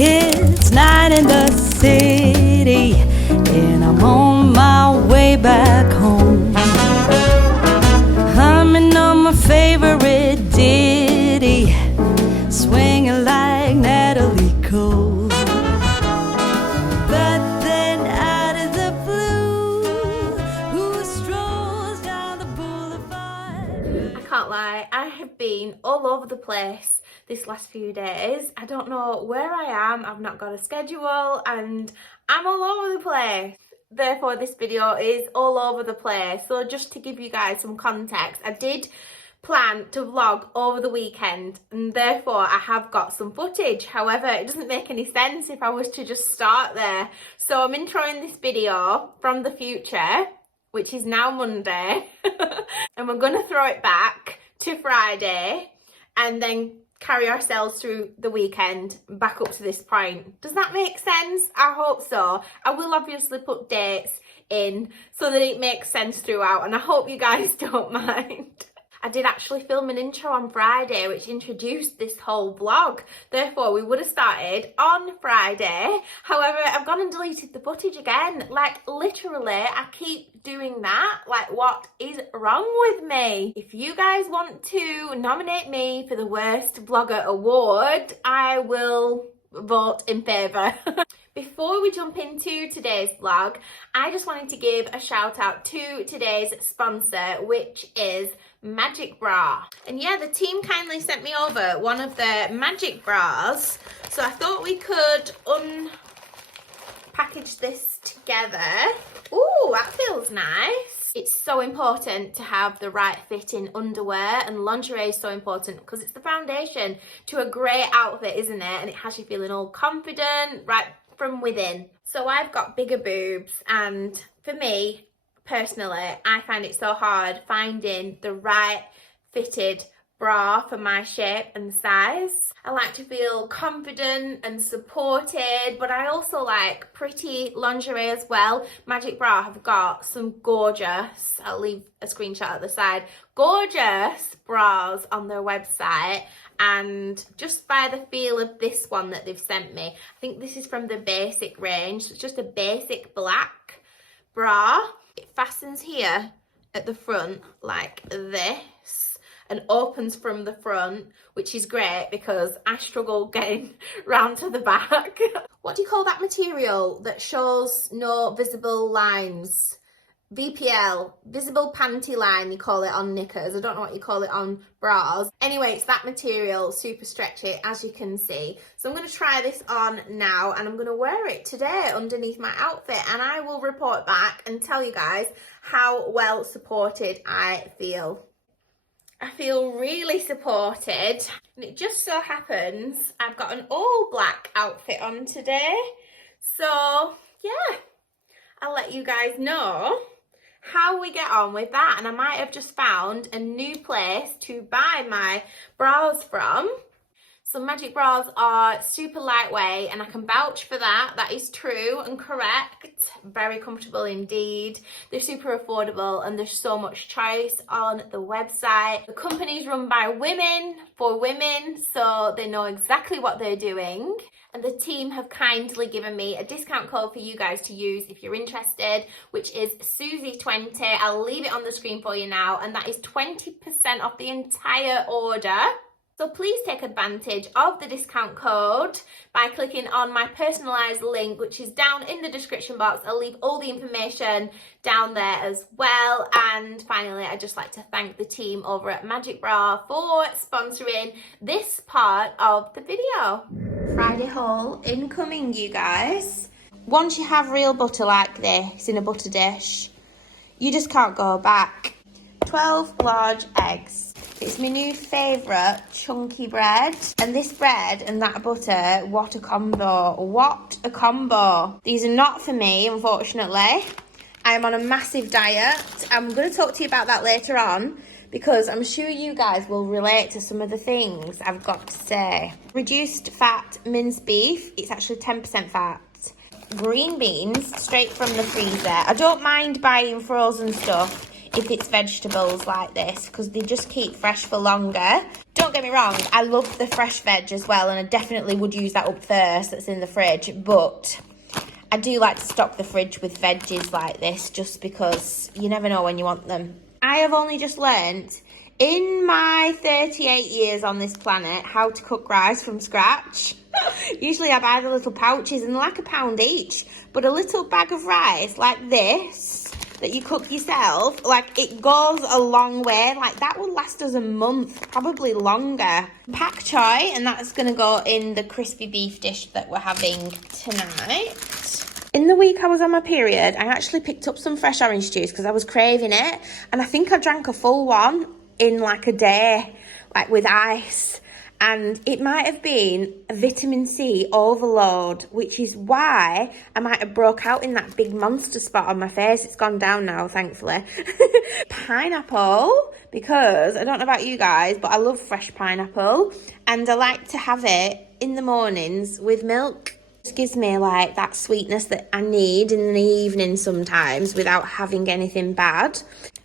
It's night in the city, and I'm on my way back home. Humming on my favorite ditty, swinging like Natalie Cole. But then out of the blue, who strolls down the boulevard? I can't lie, I have been all over the place this last few days. I don't know where I am, I've not got a schedule, and I'm all over the place. Therefore, this video is all over the place. So just to give you guys some context, I did plan to vlog over the weekend, and therefore I have got some footage. However, it doesn't make any sense if I was to just start there. So I'm introing this video from the future, which is now Monday, and we're going to throw it back to Friday and then carry ourselves through the weekend back up to this point. Does that make sense? I hope so. I will obviously put dates in so that it makes sense throughout, and I hope you guys don't mind. I did actually film an intro on Friday which introduced this whole vlog. Therefore, we would have started on Friday. However, I've gone and deleted the footage again. Like, literally, I keep doing that. Like, what is wrong with me? If you guys want to nominate me for the Worst Vlogger Award, I will vote in favour. Before we jump into today's vlog, I just wanted to give a shout out to today's sponsor, which is Magic Bra. And yeah, the team kindly sent me over one of their Magic Bras, so I thought we could unpackage this together. Ooh, that feels nice. It's so important to have the right fitting underwear, and lingerie is so important because it's the foundation to a great outfit, isn't it? And it has you feeling all confident right from within. So I've got bigger boobs, and for me personally, I find it so hard finding the right fitted bra for my shape and size. I like to feel confident and supported, but I also like pretty lingerie as well. Magic Bra have got some gorgeous, I'll leave a screenshot at the side, gorgeous bras on their website. And just by the feel of this one that they've sent me, I think this is from the basic range. So it's just a basic black bra. It fastens here at the front like this and opens from the front, which is great because I struggle getting round to the back. What do you call that material that shows no visible lines? VPL, visible panty line, you call it on knickers. I don't know what you call it on bras. Anyway, it's that material, super stretchy, as you can see. So I'm going to try this on now, and I'm going to wear it today underneath my outfit, and I will report back and tell you guys how well supported I feel. I feel really supported, and it just so happens I've got an all black outfit on today. So yeah, I'll let you guys know how we get on with that, and I might have just found a new place to buy my bras from. So Magic Bras are super lightweight, and I can vouch for that. That is true and correct. Very comfortable indeed. They're super affordable, and there's so much choice on the website. The company's run by women for women, so they know exactly what they're doing. And the team have kindly given me a discount code for you guys to use if you're interested, which is Suzy20. I'll leave it on the screen for you now, and that is 20% off the entire order. So please take advantage of the discount code by clicking on my personalised link, which is down in the description box. I'll leave all the information down there as well. And finally, I'd just like to thank the team over at Magic Bra for sponsoring this part of the video. Friday haul incoming, you guys. Once you have real butter like this in a butter dish, you just can't go back. 12 large eggs. It's my new favourite chunky bread. And this bread and that butter, what a combo. What a combo. These are not for me, unfortunately. I'm on a massive diet. I'm going to talk to you about that later on, because I'm sure you guys will relate to some of the things I've got to say. Reduced fat minced beef. It's actually 10% fat. Green beans straight from the freezer. I don't mind buying frozen stuff if it's vegetables like this, because they just keep fresh for longer. Don't get me wrong, I love the fresh veg as well, and I definitely would use that up first that's in the fridge, but I do like to stock the fridge with veggies like this just because you never know when you want them. I have only just learnt in my 38 years on this planet how to cook rice from scratch. Usually I buy the little pouches and they're like £1 each, but a little bag of rice like this that you cook yourself, like it goes a long way. Like that will last us a month, probably longer. Pak choy, and that's gonna go in the crispy beef dish that we're having tonight. In the week I was on my period, I actually picked up some fresh orange juice because I was craving it, and I think I drank a full one in like a day, like with ice. And it might have been a vitamin C overload, which is why I might have broke out in that big monster spot on my face. It's gone down now, thankfully. Pineapple, because I don't know about you guys, but I love fresh pineapple. And I like to have it in the mornings with milk. It gives me like that sweetness that I need in the evening sometimes without having anything bad.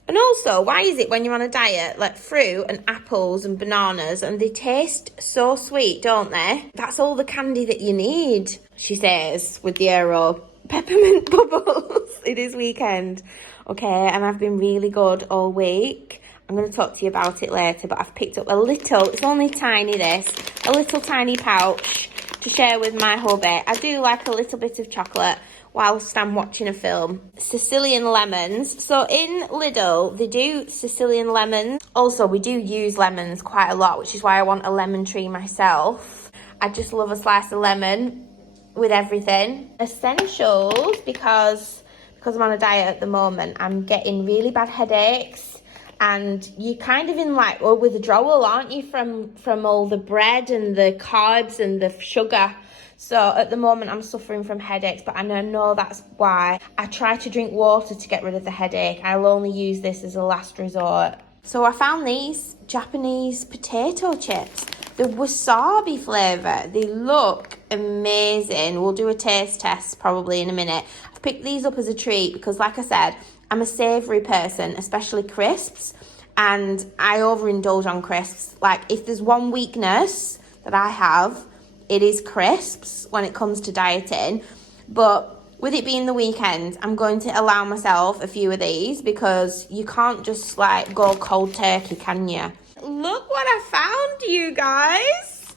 And also, why is it when you're on a diet, like fruit and apples and bananas, and they taste so sweet, don't they? That's all the candy that you need, she says, with the Aero peppermint bubbles. It is weekend. Okay, and I've been really good all week. I'm going to talk to you about it later, but I've picked up a little, it's only tiny this, a little tiny pouch to share with my hubby. I do like a little bit of chocolate whilst I'm watching a film. Sicilian lemons. So in Lidl, they do Sicilian lemons. Also, we do use lemons quite a lot, which is why I want a lemon tree myself. I just love a slice of lemon with everything. Essentials, because I'm on a diet at the moment, I'm getting really bad headaches. And you're kind of in like withdrawal, aren't you, from all the bread and the carbs and the sugar. So at the moment I'm suffering from headaches, but I know that's why. I try to drink water to get rid of the headache. I'll only use this as a last resort. So I found these Japanese potato chips, the wasabi flavour. They look amazing. We'll do a taste test probably in a minute. I've picked these up as a treat because, like I said, I'm a savoury person, especially crisps, and I overindulge on crisps. Like, if there's one weakness that I have, it is crisps when it comes to dieting. But with it being the weekend, I'm going to allow myself a few of these because you can't just like go cold turkey, can you? Look what I found, you guys.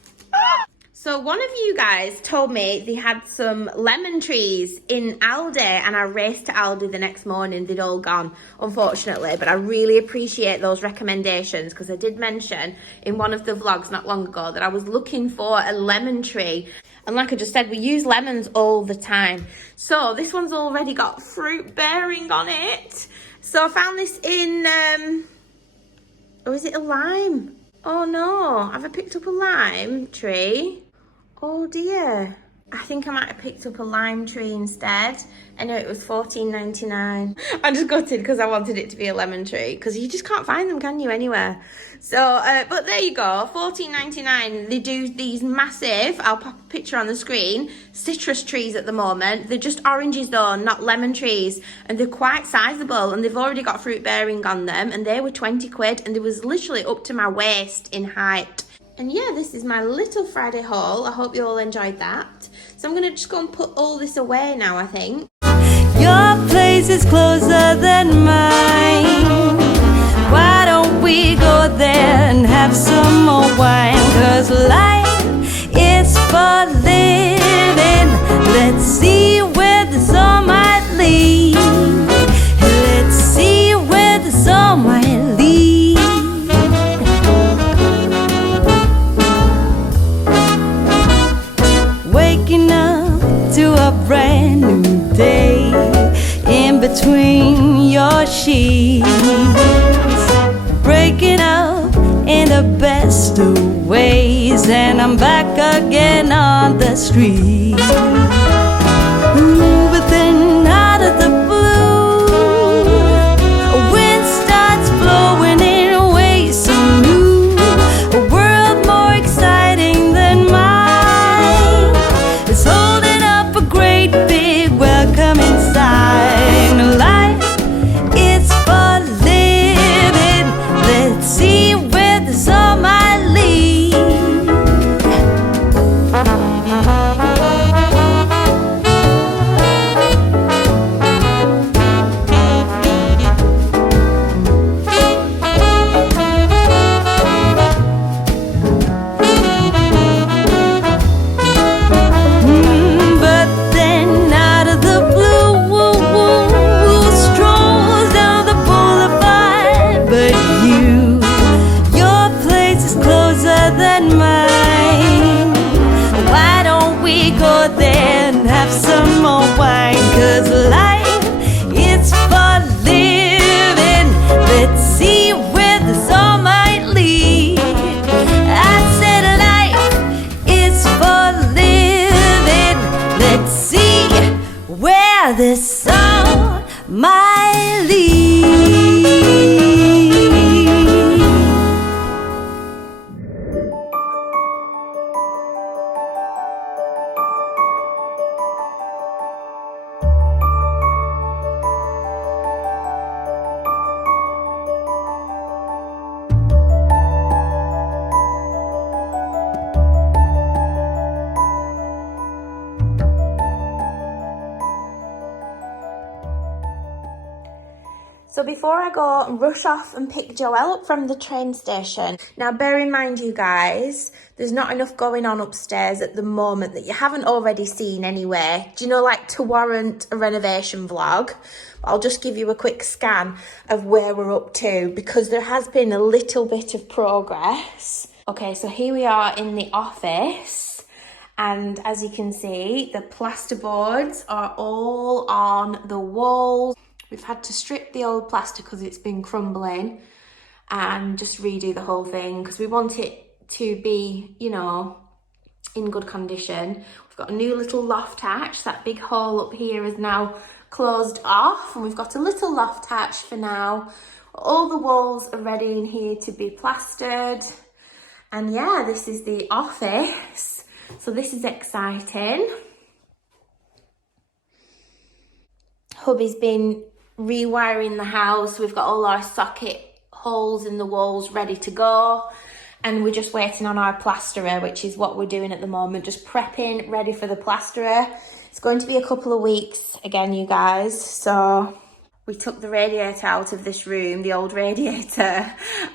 So one of you guys told me they had some lemon trees in Aldi, and I raced to Aldi the next morning. They'd all gone, unfortunately, but I really appreciate those recommendations because I did mention in one of the vlogs not long ago that I was looking for a lemon tree. And like I just said, we use lemons all the time. So this one's already got fruit bearing on it. So I found this in, or is it a lime? Oh no, have I picked up a lime tree? Oh dear, I think I might have picked up a lime tree instead. I know it was $14.99. I'm just gutted because I wanted it to be a lemon tree because you just can't find them, can you, anywhere? So, but there you go, $14.99. They do these massive, I'll pop a picture on the screen, citrus trees at the moment. They're just oranges though, not lemon trees. And they're quite sizable and they've already got fruit bearing on them. And they were 20 quid and they was literally up to my waist in height. And yeah, this is my little Friday haul. I hope you all enjoyed that. So I'm going to just go and put all this away now, I think. Your place is closer than mine. Why don't we go there and have some more wine? 'Cause life is for living. Let's see where this all might lead. Let's see where this all might lead. Waking up to a brand new day in between your sheets, breaking up in the best of ways, and I'm back again on the street. But then out of the blue, a wind starts blowing in ways so new, a world more exciting than mine is holding up a great big welcoming sign. Life is for living. Let's see where this all might lead. go there and have some more wine? 'Cause life is for living. Let's see where this all might lead. I said life is for living. Let's see where this all might lead. So before I go and rush off and pick Joelle up from the train station, now bear in mind you guys, there's not enough going on upstairs at the moment that you haven't already seen anyway. Do you know, like to warrant a renovation vlog? I'll just give you a quick scan of where we're up to because there has been a little bit of progress. Okay, so here we are in the office. And as you can see, the plasterboards are all on the walls. We've had to strip the old plaster because it's been crumbling and just redo the whole thing because we want it to be, you know, in good condition. We've got a new little loft hatch. That big hole up here is now closed off and we've got a little loft hatch for now. All the walls are ready in here to be plastered. And yeah, this is the office. So this is exciting. Hubby's been rewiring the house. We've got all our socket holes in the walls ready to go and we're just waiting on our plasterer, which is what we're doing at the moment, just prepping ready for the plasterer. It's going to be a couple of weeks again, you guys. So we took the radiator out of this room, the old radiator,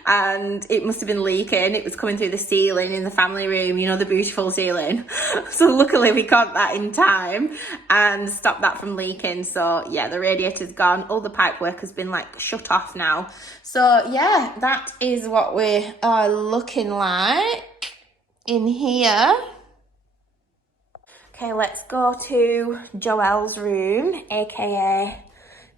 and it must have been leaking. It was coming through the ceiling in the family room, you know, the beautiful ceiling. So luckily we got that in time and stopped that from leaking. So yeah, the radiator's gone. All the pipe work has been like shut off now. So yeah, that is what we are looking like in here. Okay, let's go to Joelle's room, aka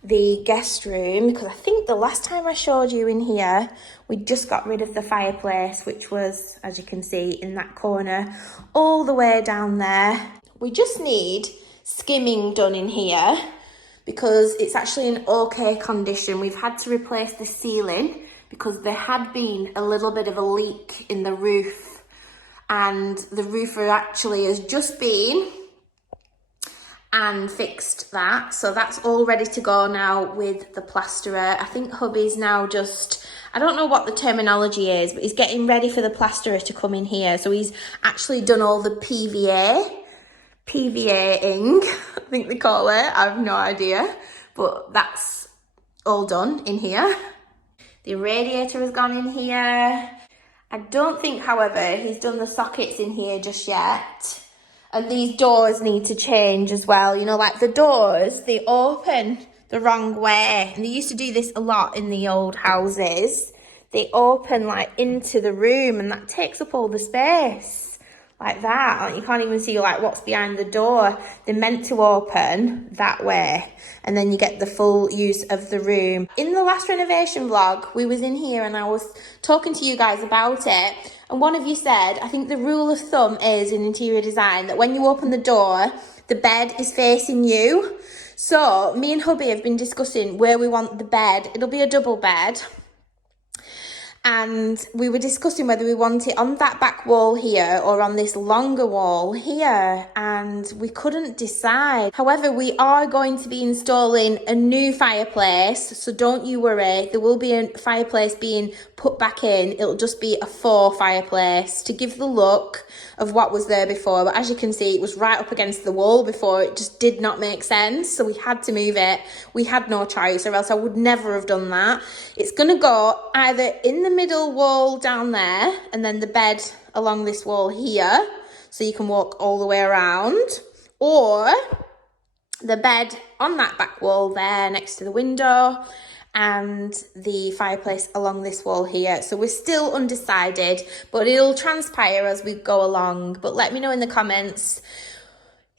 the guest room, because I think the last time I showed you in here, we just got rid of the fireplace, which was, as you can see, in that corner, all the way down there. We just need skimming done in here because it's actually in okay condition. We've had to replace the ceiling because there had been a little bit of a leak in the roof and the roofer actually has just been and fixed that. So that's all ready to go now with the plasterer. I think hubby's now just, I don't know what the terminology is, but he's getting ready for the plasterer to come in here. So he's actually done all the PVA-ing, I think they call it. I have no idea, but that's all done in here. The radiator has gone in here. I don't think, however, he's done the sockets in here just yet. And these doors need to change as well. You know, like the doors, they open the wrong way. And they used to do this a lot in the old houses. They open like into the room and that takes up all the space. Like that. Like, you can't even see like what's behind the door. They're meant to open that way. And then you get the full use of the room. In the last renovation vlog, we was in here and I was talking to you guys about it. And one of you said, I think the rule of thumb is in interior design that when you open the door, the bed is facing you. So me and hubby have been discussing where we want the bed. It'll be a double bed. And we were discussing whether we want it on that back wall here or on this longer wall here, and we couldn't decide. However, we are going to be installing a new fireplace, so don't you worry. There will be a fireplace being put back in. It'll just be a faux fireplace to give the look of what was there before, but as you can see, it was right up against the wall before. It just did not make sense, so we had to move it. We had no choice, or else I would never have done that. It's gonna go either in the middle wall down there and then the bed along this wall here, so you can walk all the way around, or the bed on that back wall there next to the window and the fireplace along this wall here. So we're still undecided, but it'll transpire as we go along. But let me know in the comments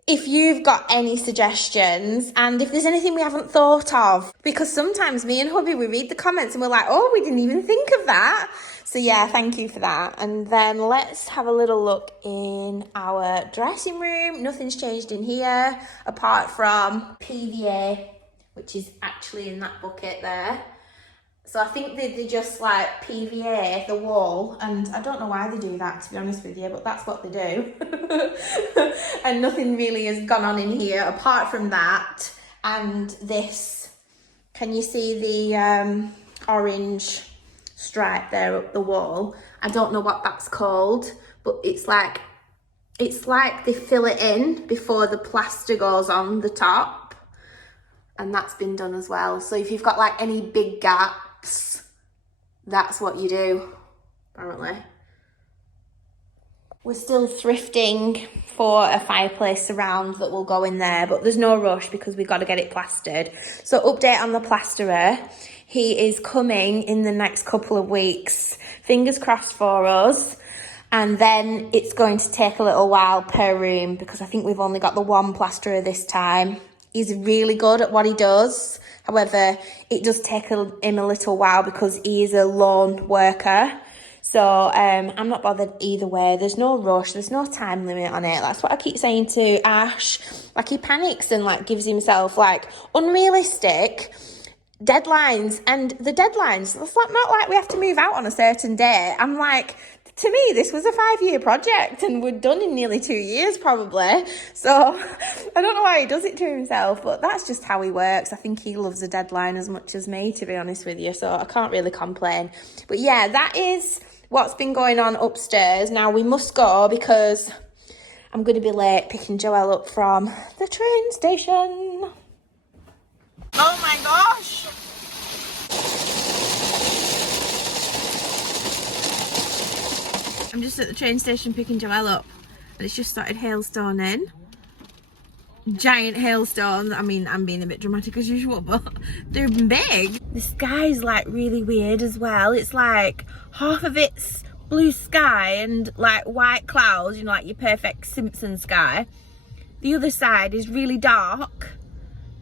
if you've got any suggestions and if there's anything we haven't thought of, because sometimes me and hubby, we read the comments and we're like, oh, we didn't even think of that. So yeah, thank you for that. And then let's have a little look in our dressing room. Nothing's changed in here apart from PVA, which is actually in that bucket there. So I think they just like PVA the wall, and I don't know why they do that, to be honest with you, but that's what they do. And nothing really has gone on in here apart from that and this. Can you see the orange stripe there up the wall? I don't know what that's called, but it's like they fill it in before the plaster goes on the top, and that's been done as well. So if you've got like any big gaps, that's what you do, apparently. We're still thrifting for a fireplace surround that will go in there, but there's no rush because we've got to get it plastered. So update on the plasterer. He is coming in the next couple of weeks. Fingers crossed for us. And then it's going to take a little while per room because I think we've only got the one plasterer this time. He's really good at what he does. However, it does take him a little while because he is a lone worker. So I'm not bothered either way. There's no rush. There's no time limit on it. That's what I keep saying to Ash. Like, he panics and like gives himself like unrealistic deadlines. And the deadlines, it's like not like we have to move out on a certain day. I'm like, to me, this was a 5-year project and we're done in nearly 2 years probably. So I don't know why he does it to himself, but that's just how he works. I think he loves a deadline as much as me, to be honest with you. So I can't really complain. But yeah, that is what's been going on upstairs. Now we must go because I'm going to be late picking Joelle up from the train station. Oh my gosh! I'm just at the train station picking Joelle up and it's just started hailstoning. Giant hailstones. I mean, I'm being a bit dramatic as usual, but they're big. The sky's like really weird as well. It's like half of it's blue sky and like white clouds, you know, like your perfect Simpson sky. The other side is really dark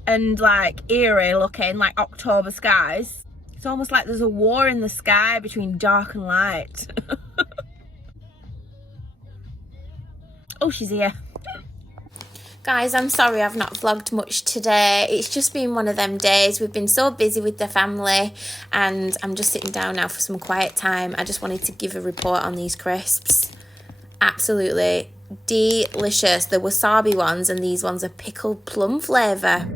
and like eerie looking, like October skies. It's almost like there's a war in the sky between dark and light. Oh, she's here. Guys, I'm sorry I've not vlogged much today. It's just been one of them days. We've been so busy with the family and I'm just sitting down now for some quiet time. I just wanted to give a report on these crisps. Absolutely delicious. The wasabi ones and these ones are pickled plum flavour.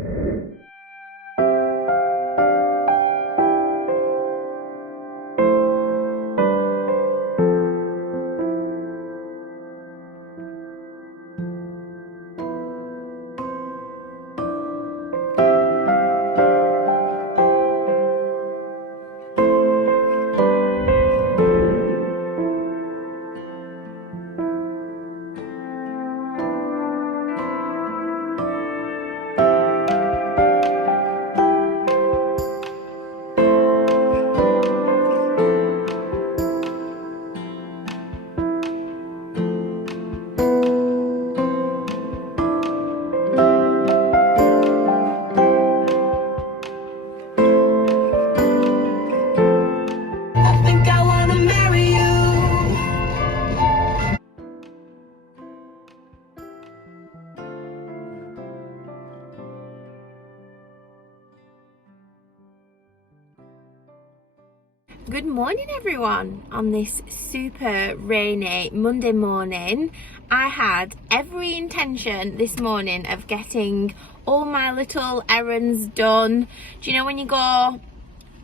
Good morning everyone. On this super rainy Monday morning, I had every intention this morning of getting all my little errands done. Do you know when you go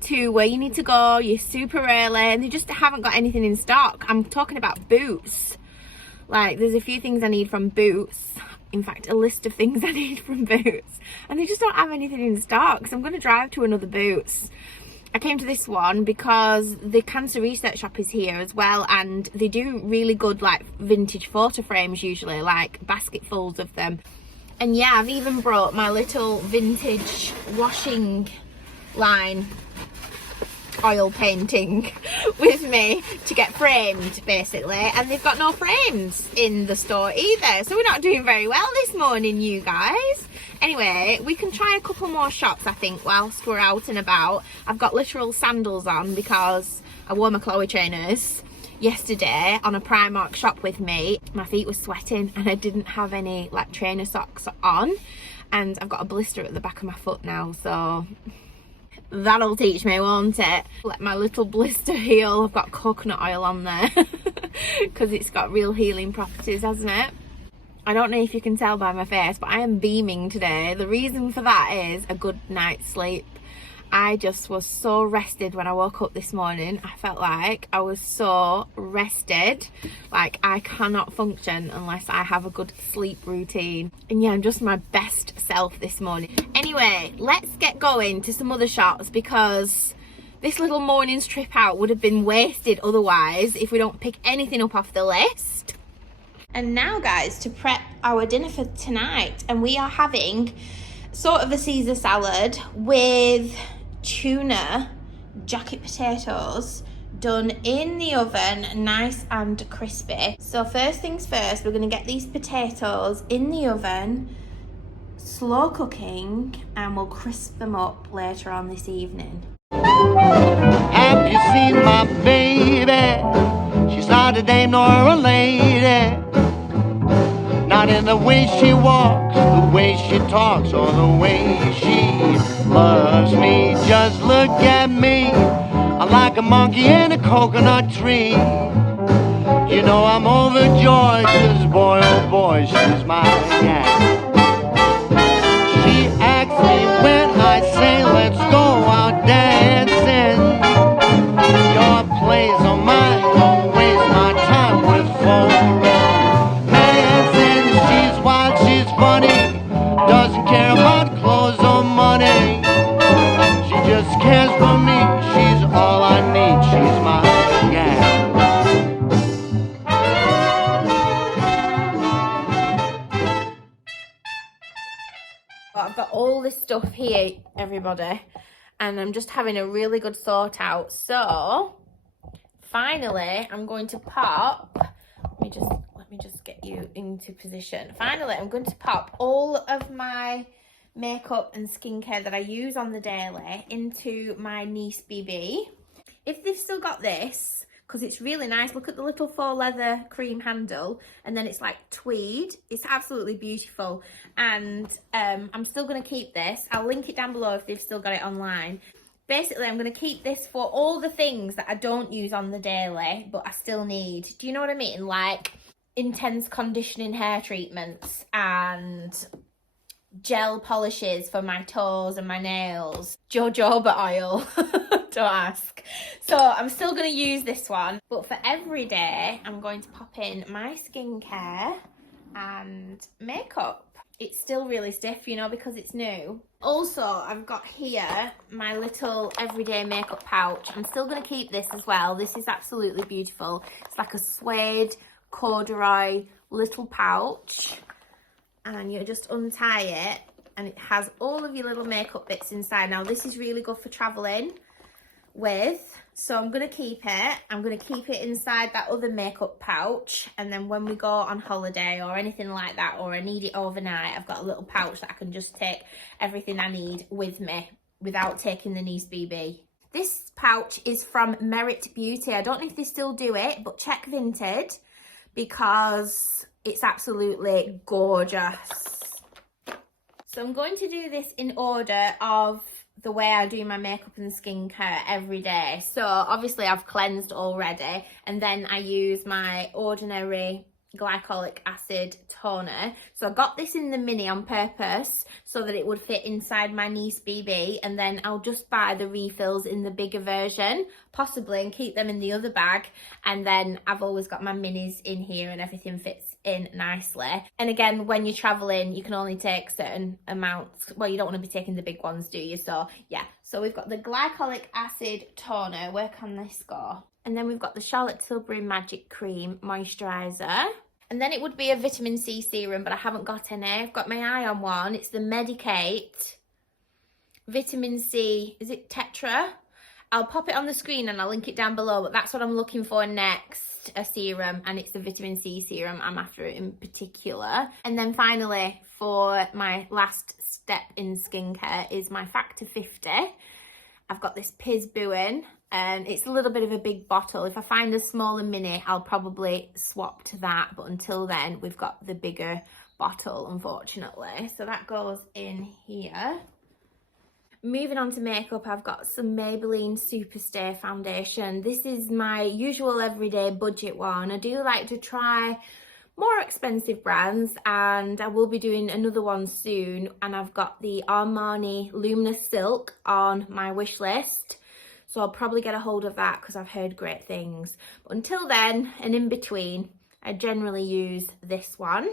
to where you need to go, you're super early and they just haven't got anything in stock? I'm talking about Boots. Like, there's a few things I need from Boots. In fact, a list of things I need from Boots, and they just don't have anything in stock, so I'm going to drive to another Boots. I came to this one because the cancer research shop is here as well, and they do really good like vintage photo frames usually, like basketfuls of them. And yeah, I've even brought my little vintage washing line oil painting with me to get framed, basically, and they've got no frames in the store either, so we're not doing very well this morning, you guys. Anyway, we can try a couple more shops, I think, whilst we're out and about. I've got literal sandals on because I wore my Chloe trainers yesterday on a Primark shop with me. My feet were sweating and I didn't have any like trainer socks on, and I've got a blister at the back of my foot now, so that'll teach me, won't it? Let my little blister heal. I've got coconut oil on there because it's got real healing properties, hasn't it? I don't know if you can tell by my face, but I am beaming today. The reason for that is a good night's sleep. I just was so rested when I woke up this morning. I felt like I was so rested. Like, I cannot function unless I have a good sleep routine. And yeah, I'm just my best self this morning. Anyway, let's get going to some other shops because this little morning's trip out would have been wasted otherwise if we don't pick anything up off the list. And now, guys, to prep our dinner for tonight, and we are having sort of a Caesar salad with tuna jacket potatoes done in the oven, nice and crispy. So first things first, we're going to get these potatoes in the oven, slow cooking, and we'll crisp them up later on this evening. Have you seen my baby? She's not a dame nor a lady. Not in the way she walks, the way she talks, or the way she loves me. Just look at me, I'm like a monkey in a coconut tree. You know I'm overjoyed, 'cause boy oh boy, she's my gal. She asks me when I say let's go out dancing. Your plays are mine, don't waste my time with phone. She's funny, doesn't care about clothes or money. She just cares for me, she's all I need, she's my gal. Well, I've got all this stuff here, everybody, and I'm just having a really good sort out. So finally, I'm going to pop. Let me just get you into position. Finally, I'm going to pop all of my makeup and skincare that I use on the daily into my Nice BB. If they've still got this, because it's really nice, look at the little faux leather cream handle, and then it's like tweed. It's absolutely beautiful, and I'm still going to keep this. I'll link it down below if they've still got it online. Basically, I'm going to keep this for all the things that I don't use on the daily, but I still need. Do you know what I mean? Like intense conditioning hair treatments and gel polishes for my toes and my nails. Jojoba oil, don't ask. So I'm still going to use this one, but for every day, I'm going to pop in my skincare and makeup. It's still really stiff, you know, because it's new. Also, I've got here my little everyday makeup pouch. I'm still going to keep this as well. This is absolutely beautiful. It's like a suede corduroy little pouch, and you just untie it and it has all of your little makeup bits inside. Now, this is really good for traveling with, so I'm going to keep it. I'm going to keep it inside that other makeup pouch, and then when we go on holiday or anything like that, or I need it overnight, I've got a little pouch that I can just take everything I need with me without taking the Nice BB. This pouch is from Merit Beauty. I don't know if they still do it, but check Vinted because it's absolutely gorgeous. So I'm going to do this in order of the way I do my makeup and skincare every day. So obviously I've cleansed already, and then I use my ordinary glycolic acid toner. So I got this in the mini on purpose so that it would fit inside my Nice BB, and then I'll just buy the refills in the bigger version possibly and keep them in the other bag, and then I've always got my minis in here and everything fits in nicely. And again, when you're traveling, you can only take certain amounts. Well, you don't want to be taking the big ones, do you? So yeah, so we've got the glycolic acid toner. Where can this go? And then we've got the Charlotte Tilbury Magic Cream Moisturiser. And then it would be a vitamin C serum, but I haven't got any. I've got my eye on one. It's the Medicate Vitamin C, is it Tetra? I'll pop it on the screen and I'll link it down below, but that's what I'm looking for next, a serum, and it's the vitamin C serum I'm after in particular. And then finally, for my last step in skincare is my Factor 50. I've got this Piz Buin, and it's a little bit of a big bottle. If I find a smaller mini, I'll probably swap to that, but until then, we've got the bigger bottle, unfortunately. So that goes in here. Moving on to makeup, I've got some Maybelline Superstay foundation. This is my usual everyday budget one. I do like to try more expensive brands, and I will be doing another one soon, and I've got the Armani Luminous Silk on my wish list, so I'll probably get a hold of that because I've heard great things. But until then, and in between, I generally use this one.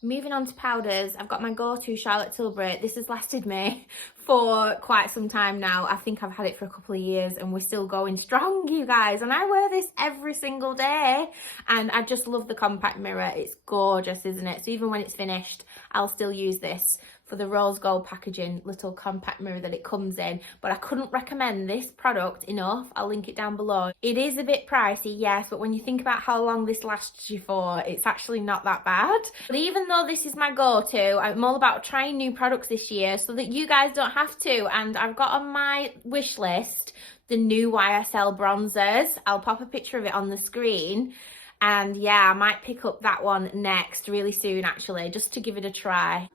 Moving on to powders, I've got my go-to Charlotte Tilbury. This has lasted me for quite some time now. I think I've had it for a couple of years and we're still going strong, you guys. And I wear this every single day. And I just love the compact mirror. It's gorgeous, isn't it? So even when it's finished, I'll still use this for the rose gold packaging little compact mirror that it comes in. But I couldn't recommend this product enough. I'll link it down below. It is a bit pricey, yes, but when you think about how long this lasts you for, it's actually not that bad. But even though this is my go-to, I'm all about trying new products this year so that you guys don't have to. And I've got on my wish list the new YSL bronzers. I'll pop a picture of it on the screen. And yeah, I might pick up that one next really soon, actually, just to give it a try.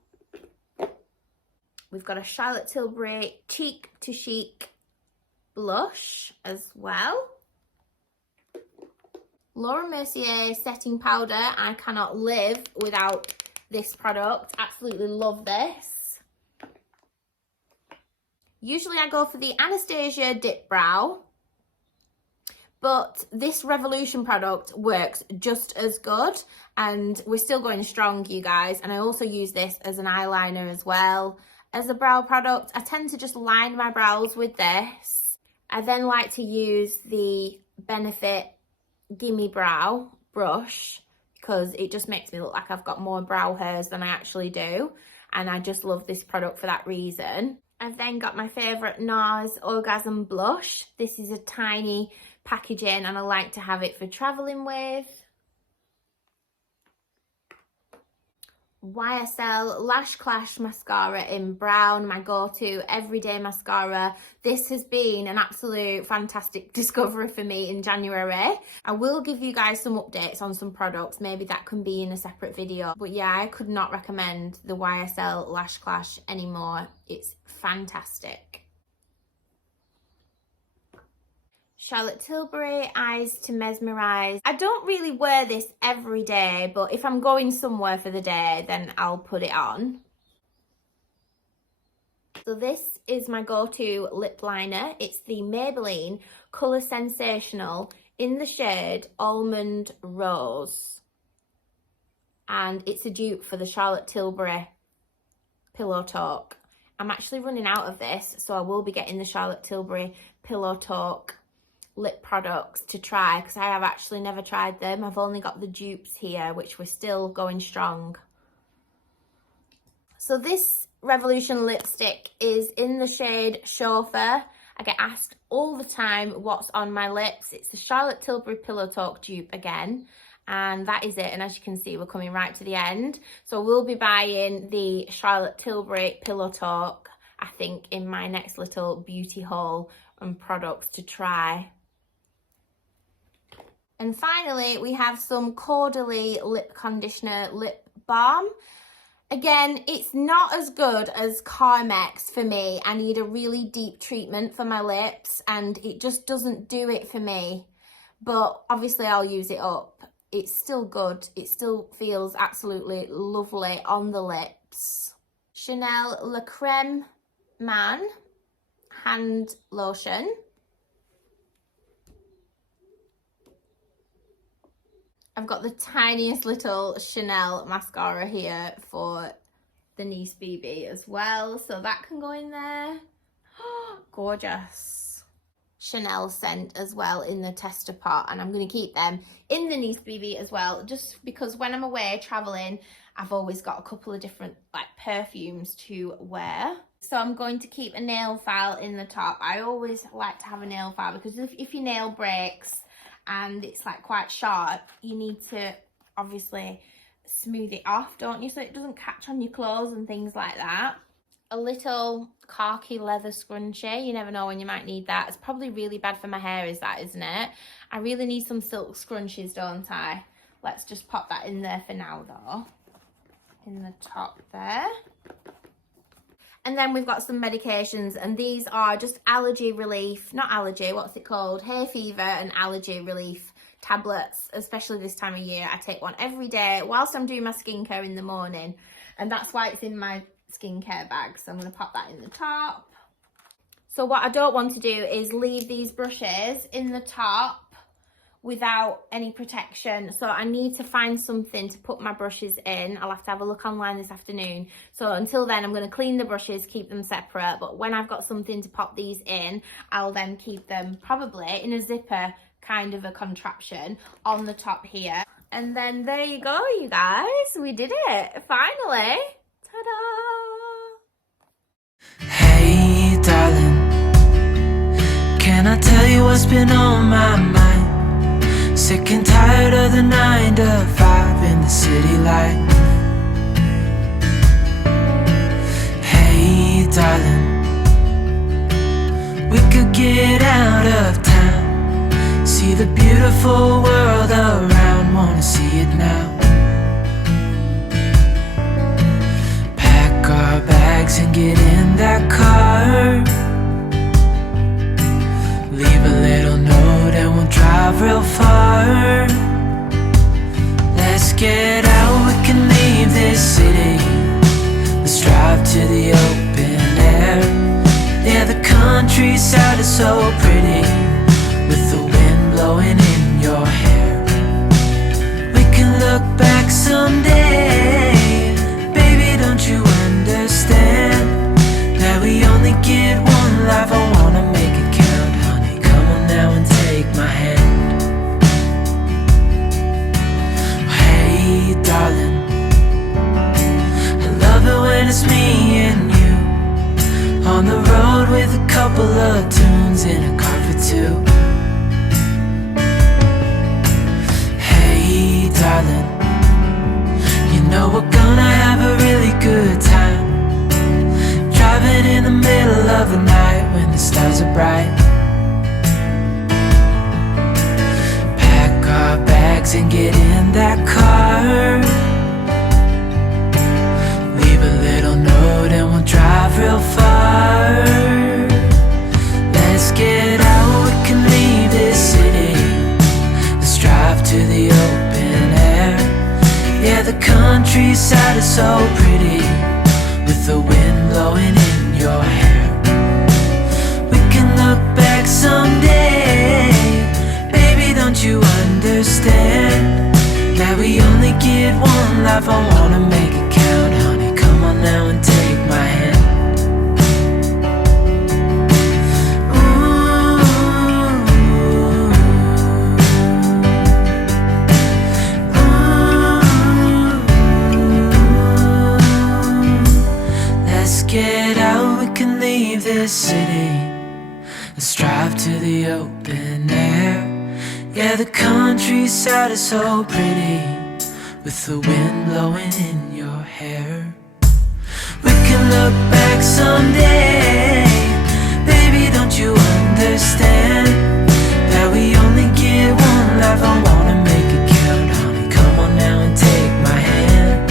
We've got a Charlotte Tilbury Cheek to Chic blush as well. Laura Mercier setting powder. I cannot live without this product. Absolutely love this. Usually I go for the Anastasia Dip Brow, but this Revolution product works just as good, and we're still going strong, you guys. And I also use this as an eyeliner as well as a brow product. I tend to just line my brows with this. I then like to use the Benefit Gimme Brow brush because it just makes me look like I've got more brow hairs than I actually do, and I just love this product for that reason. I've then got my favourite NARS Orgasm blush. This is a tiny packaging and I like to have it for travelling with. YSL Lash Clash mascara in brown, my go-to everyday mascara. This has been an absolute fantastic discovery for me in January. I will give you guys some updates on some products, maybe that can be in a separate video, but yeah, I could not recommend the YSL Lash Clash anymore. It's fantastic. Charlotte Tilbury Eyes to Mesmerize. I don't really wear this every day, but if I'm going somewhere for the day, then I'll put it on. So this is my go-to lip liner. It's the Maybelline Colour Sensational in the shade Almond Rose. And it's a dupe for the Charlotte Tilbury Pillow Talk. I'm actually running out of this, so I will be getting the Charlotte Tilbury Pillow Talk lip products to try because I have actually never tried them. I've only got the dupes here, which we're still going strong. So this Revolution lipstick is in the shade Chauffeur. I get asked all the time what's on my lips. It's the Charlotte Tilbury Pillow Talk dupe again, and that is it. And as you can see, we're coming right to the end, so we'll be buying the Charlotte Tilbury Pillow Talk, I think, in my next little beauty haul and products to try. And finally, we have some Caudalie Lip Conditioner Lip Balm. Again, it's not as good as Carmex for me. I need a really deep treatment for my lips and it just doesn't do it for me. But obviously I'll use it up. It's still good. It still feels absolutely lovely on the lips. Chanel La Creme Man hand lotion. I've got the tiniest little Chanel mascara here for the Nice BB as well, so that can go in there. Gorgeous. Chanel scent as well in the tester pot, and I'm going to keep them in the Nice BB as well, just because when I'm away traveling, I've always got a couple of different like perfumes to wear. So I'm going to keep a nail file in the top. I always like to have a nail file because if your nail breaks and it's like quite sharp, you need to obviously smooth it off, don't you? So it doesn't catch on your clothes and things like that. A little khaki leather scrunchie. You never know when you might need that. It's probably really bad for my hair, is that, isn't it? I really need some silk scrunchies, don't I? Let's just pop that in there for now though. In the top there. And then we've got some medications, and these are just allergy relief, not allergy, what's it called? Hay fever and allergy relief tablets, especially this time of year. I take one every day whilst I'm doing my skincare in the morning, and that's why it's in my skincare bag. So I'm going to pop that in the top. So what I don't want to do is leave these brushes in the top without any protection, so I need to find something to put my brushes in. I'll have to have a look online this afternoon. So until then, I'm going to clean the brushes, keep them separate, but when I've got something to pop these in, I'll then keep them probably in a zipper kind of a contraption on the top here. And then there you go, you guys, we did it finally. Ta-da! Hey darling, can I tell you what's been on my mind? Sick and tired of the 9 to 5 in the city life. Hey darling, we could get out of town, see the beautiful world around, wanna see it now. Pack our bags and get in that car, leave a little note and we'll drive real far. Let's get out, we can leave this city. Let's drive to the open air. Yeah, the countryside is so pretty, with the wind blowing in your hair. We can look back someday, baby, don't you understand that we only get one life? I wanna make it count, honey, come on now and take my hand. Hey darling, I love it when it's me and you, on the road with a couple of tunes in a car for two. Hey darling, you know we're gonna have a really good time, driving in the middle of the night when the stars are bright. Pack our bags and get in that car, leave a little note and we'll drive real far. Let's get out, we can leave this city. Let's drive to the open air. Yeah, the countryside is so pretty, with the wind blowing in your hair. We can look back someday, baby, don't you understand that we only get one life? I wanna make it count, honey, come on now and take my hand. Get out, we can leave this city. Let's drive to the open air. Yeah, the countryside is so pretty, with the wind blowing in your hair. We can look back someday, baby, don't you understand that we only get one life? I wanna make it count, honey, come on now and take my hand.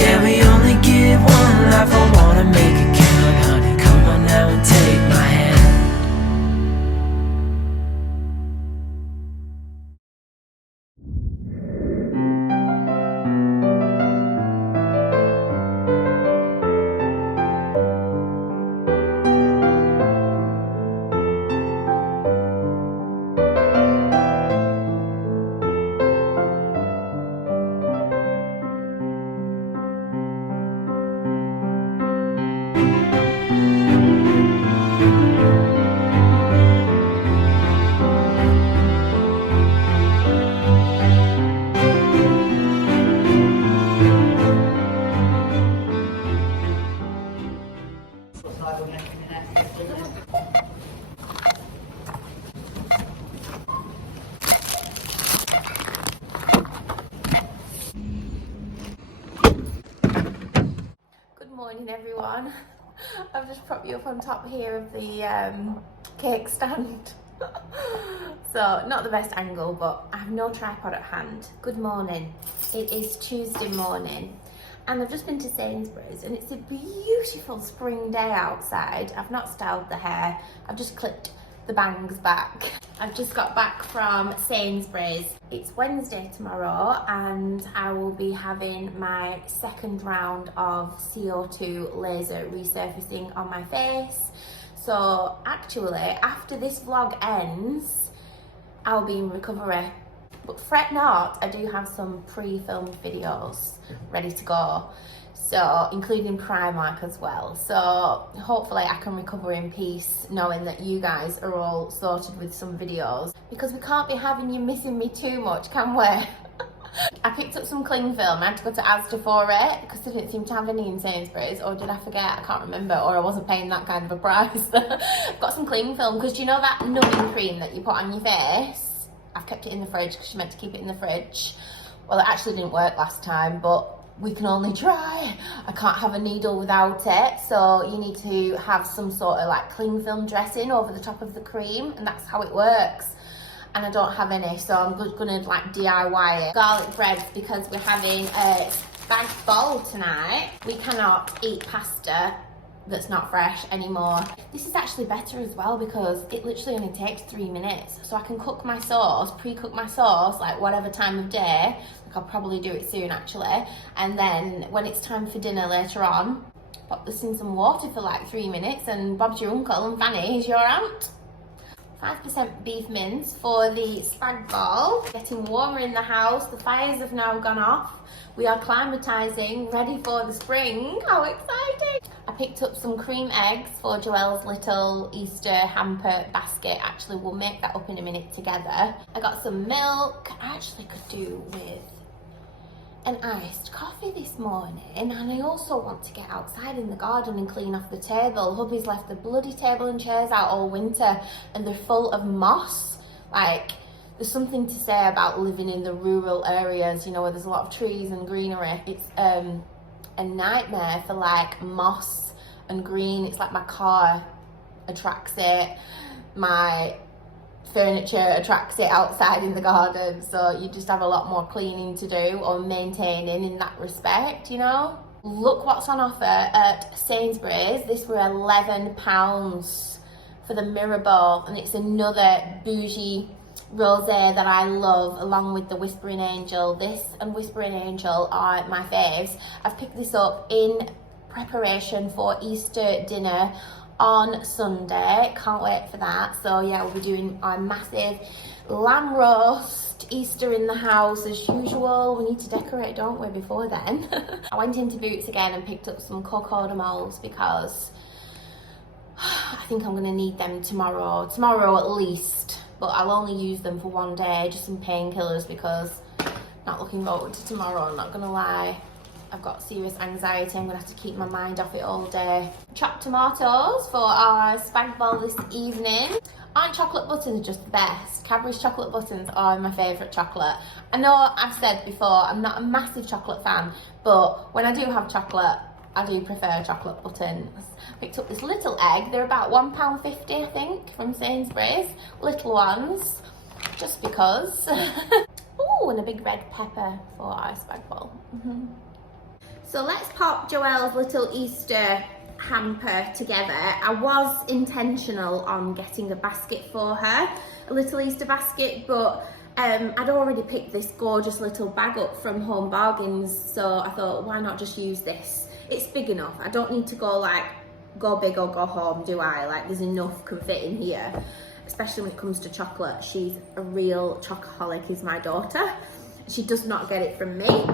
Yeah, we only get one life, I wanna make it count, honey, come on now and take my hand. morning everyone. I've just propped you up on top here of the cake stand. So not the best angle, but I have no tripod at hand. Good morning. It is Tuesday morning and I've just been to Sainsbury's and it's a beautiful spring day outside. I've not styled the hair, I've just clipped the bangs back. I've just got back from Sainsbury's. It's Wednesday tomorrow and I will be having my second round of CO2 laser resurfacing on my face. So actually, after this vlog ends, I'll be in recovery. But fret not, I do have some pre-filmed videos ready to go. So, including Primark as well. So, hopefully I can recover in peace knowing that you guys are all sorted with some videos. Because we can't be having you missing me too much, can we? I picked up some cling film. I had to go to Asda for it because they didn't seem to have any in Sainsbury's. Or did I forget? I can't remember. Or I wasn't paying that kind of a price. I've got some cling film because do you know that numbing cream that you put on your face? I've kept it in the fridge because she meant to keep it in the fridge. Well, it actually didn't work last time, but we can only try. I can't have a needle without it, so you need to have some sort of like cling film dressing over the top of the cream, and that's how it works. And I don't have any, so I'm gonna like DIY it. Garlic bread because we're having a spag bol tonight. We cannot eat pasta that's not fresh anymore. This is actually better as well because it literally only takes 3 minutes. So I can cook my sauce, pre-cook my sauce, like whatever time of day. Like I'll probably do it soon actually. And then when it's time for dinner later on, pop this in some water for like 3 minutes and Bob's your uncle and Fanny is your aunt. 5% beef mince for the spag bol. Getting warmer in the house, the fires have now gone off. We are climatising, ready for the spring. How exciting! I picked up some cream eggs for Joelle's little Easter hamper basket. Actually, we'll make that up in a minute together. I got some milk. I actually could do with an iced coffee this morning, and I also want to get outside in the garden and clean off the table. Hubby's left the bloody table and chairs out all winter and they're full of moss. Like, there's something to say about living in the rural areas, you know, where there's a lot of trees and greenery. It's a nightmare for like moss and green. It's like my car attracts it, my furniture attracts it outside in the garden, so you just have a lot more cleaning to do or maintaining in that respect, you know. Look what's on offer at Sainsbury's. This were £11 for the mirror ball, and it's another bougie rosé that I love, along with the Whispering Angel. This and Whispering Angel are my faves. I've picked this up in preparation for Easter dinner on Sunday. Can't wait for that. So yeah, we'll be doing our massive lamb roast, Easter in the house as usual. We need to decorate, don't we, before then? I went into Boots again and picked up some cocoa de moles because I think I'm gonna need them tomorrow at least, but I'll only use them for one day, just some painkillers, because not looking forward to tomorrow, I'm not gonna lie. I've got serious anxiety. I'm gonna have to keep my mind off it all day. Chopped tomatoes for our spag bol this evening. Aren't chocolate buttons just the best? Cadbury's chocolate buttons are my favourite chocolate. I know I've said before, I'm not a massive chocolate fan, but when I do have chocolate, I do prefer chocolate buttons. Picked up this little egg. They're about £1.50, I think, from Sainsbury's. Little ones, just because. Ooh, and a big red pepper for our spag bol. So let's pop Joelle's little Easter hamper together. I was intentional on getting a basket for her, a little Easter basket, but I'd already picked this gorgeous little bag up from Home Bargains, so I thought, why not just use this? It's big enough. I don't need to go big or go home, do I? Like, there's enough can fit in here, especially when it comes to chocolate. She's a real chocoholic, is my daughter. She does not get it from me.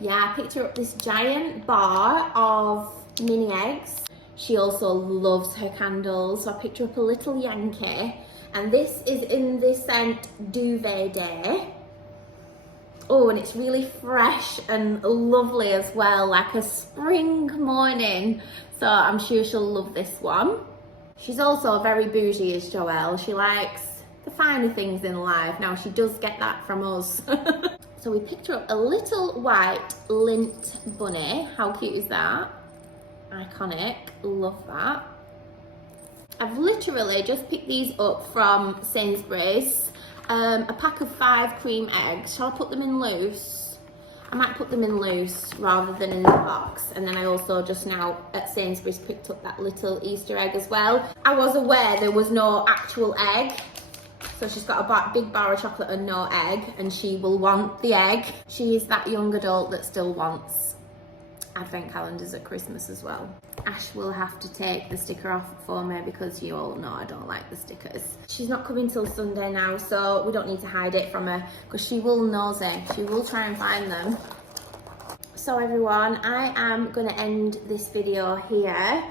Yeah, I picked her up this giant bar of mini eggs. She also loves her candles, so I picked her up a little Yankee. And this is in the scent Duvet Day. Oh, and it's really fresh and lovely as well, like a spring morning. So I'm sure she'll love this one. She's also very bougie as Joelle. She likes the finer things in life. Now, she does get that from us. So we picked her up a little white lint bunny. How cute is that? iconic, love that. I've literally just picked these up from Sainsbury's, a pack of 5 cream eggs. Shall I put them in loose? I might put them in loose rather than in the box. And then I also just now at Sainsbury's picked up that little Easter egg as well. I was aware there was no actual egg. So she's got a big bar of chocolate and no egg, and she will want the egg. She is that young adult that still wants advent calendars at Christmas as well. Ash will have to take the sticker off for me because you all know I don't like the stickers. She's not coming till Sunday now, so we don't need to hide it from her because she will nosy. She will try and find them. So everyone, I am going to end this video here.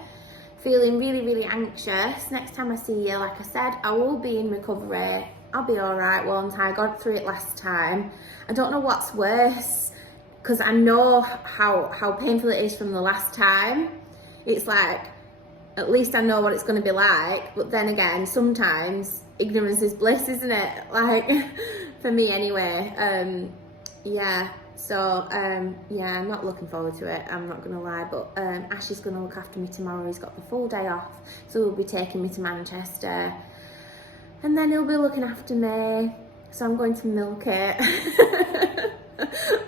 Feeling really anxious. Next time I see you, like I said, I will be in recovery. I'll be alright, won't I? I got through it last time. I don't know what's worse, because I know how painful it is from the last time. It's like, at least I know what it's going to be like, but then again, sometimes ignorance is bliss, isn't it? Like, for me anyway. Yeah. So, yeah, I'm not looking forward to it, I'm not going to lie, but Ash is going to look after me tomorrow. He's got the full day off, so he'll be taking me to Manchester, and then he'll be looking after me, so I'm going to milk it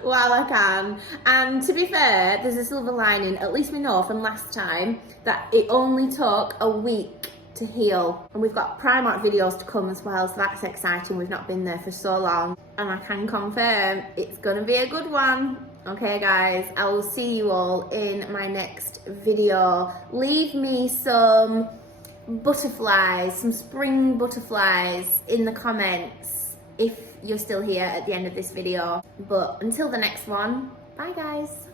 while I can. And to be fair, there's a silver lining. At least we know from last time that it only took a week to heal, and we've got Primark videos to come as well, so that's exciting. We've not been there for so long, and I can confirm it's gonna be a good one. Okay guys, I will see you all in my next video. Leave me some butterflies, some spring butterflies in the comments if you're still here at the end of this video. But until the next one, bye guys.